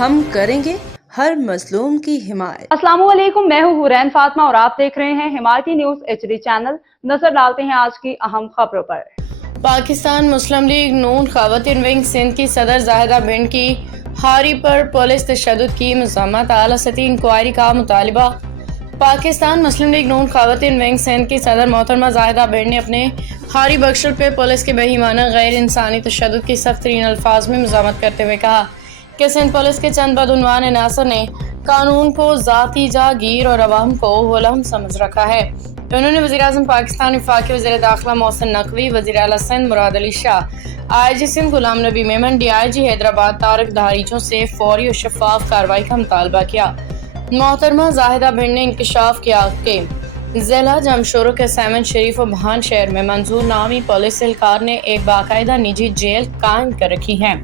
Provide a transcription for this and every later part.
ہم کریں گے ہر مظلوم کی حمایت۔ السلام علیکم، میں ہوں حورین فاطمہ اور آپ دیکھ رہے ہیں حمایتی نیوز HD چینل۔ نظر ڈالتے ہیں آج کی اہم خبروں پر۔ پاکستان مسلم لیگ نون خواتین ونگ سندھ کی صدر زاہدہ بنٹ کی ہاری پر پولیس تشدد کی مذمت، اعلیٰ سطحی انکوائری کا مطالبہ۔ پاکستان مسلم لیگ نون خواتین ونگ سندھ کی صدر محترمہ زاہدہ بنٹ نے اپنے ہاری بخشل پہ پولیس کے بے ایمانہ غیر انسانی تشدد کی سخت ترین الفاظ میں مذمت کرتے ہوئے کہا کہ سندھ پولیس کے چند بدعنوان عناصر نے قانون کو ذاتی جاگیر اور عوام کو غلام سمجھ رکھا ہے۔ انہوں نے وزیراعظم پاکستان، وفاقی وزیر داخلہ محسن نقوی، وزیر اعلیٰ سندھ مراد علی شاہ، IG سندھ غلام نبی میمن، DIG حیدرآباد طارق دھاریچوں سے فوری اور شفاف کارروائی کا مطالبہ کیا۔ محترمہ زاہدہ بنٹ نے انکشاف کیا کہ ضلع جمشورو کے سیمن شریف و بھان شہر میں منظور نامی پولیس اہلکار نے ایک باقاعدہ نجی جیل قائم کر رکھی ہے،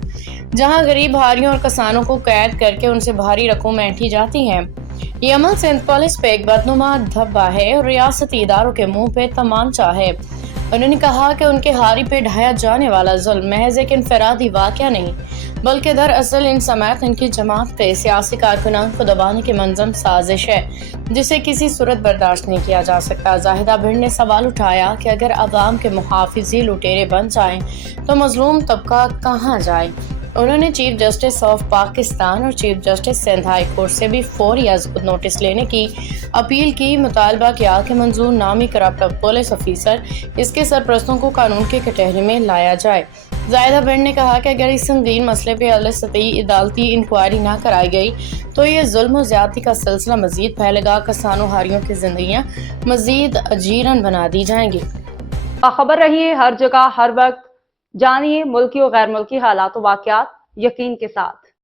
جہاں غریب ہاریوں اور کسانوں کو قید کر کے ان سے بھاری رقوم اینٹھی جاتی ہے۔ یہ عمل سندھ پولیس پہ ایک بدنما دھبا ہے اور ریاستی اداروں کے منہ پہ تمانچہ ہے۔ انہوں نے کہا کہ ان کے ہاری پہ ڈھایا جانے والا ظلم محض ایک انفرادی واقعہ نہیں، بلکہ دراصل ان سمیت ان کی جماعت کے سیاسی کارکنان کو دبانے کی منظم سازش ہے، جسے کسی صورت برداشت نہیں کیا جا سکتا۔ زاہدہ بنٹ نے سوال اٹھایا کہ اگر عوام کے محافظ ہی لٹیرے بن جائیں تو مظلوم طبقہ کہاں جائے۔ انہوں نے چیف جسٹس آف پاکستان اور chief justice Sindh high court سے بھی فوری از خود نوٹس لینے کی اپیل کی۔ مطالبہ کیا کہ منظور نامی کرپٹ پولیس افیسر اس کے سرپرستوں کو قانون کے کٹہرے میں لایا جائے۔ زاہدہ بنٹ نے کہا کہ اگر اس سنگین مسئلے پہ اعلیٰ سطحی عدالتی انکوائری نہ کرائی گئی تو یہ ظلم و زیادتی کا سلسلہ مزید پھیلے گا، کسانوں ہاریوں کی زندگیاں مزید اجیرن بنا دی جائیں گی۔ باخبر رہیے ہر جگہ ہر وقت، جانیے ملکی و غیر ملکی حالات و واقعات یقین کے ساتھ۔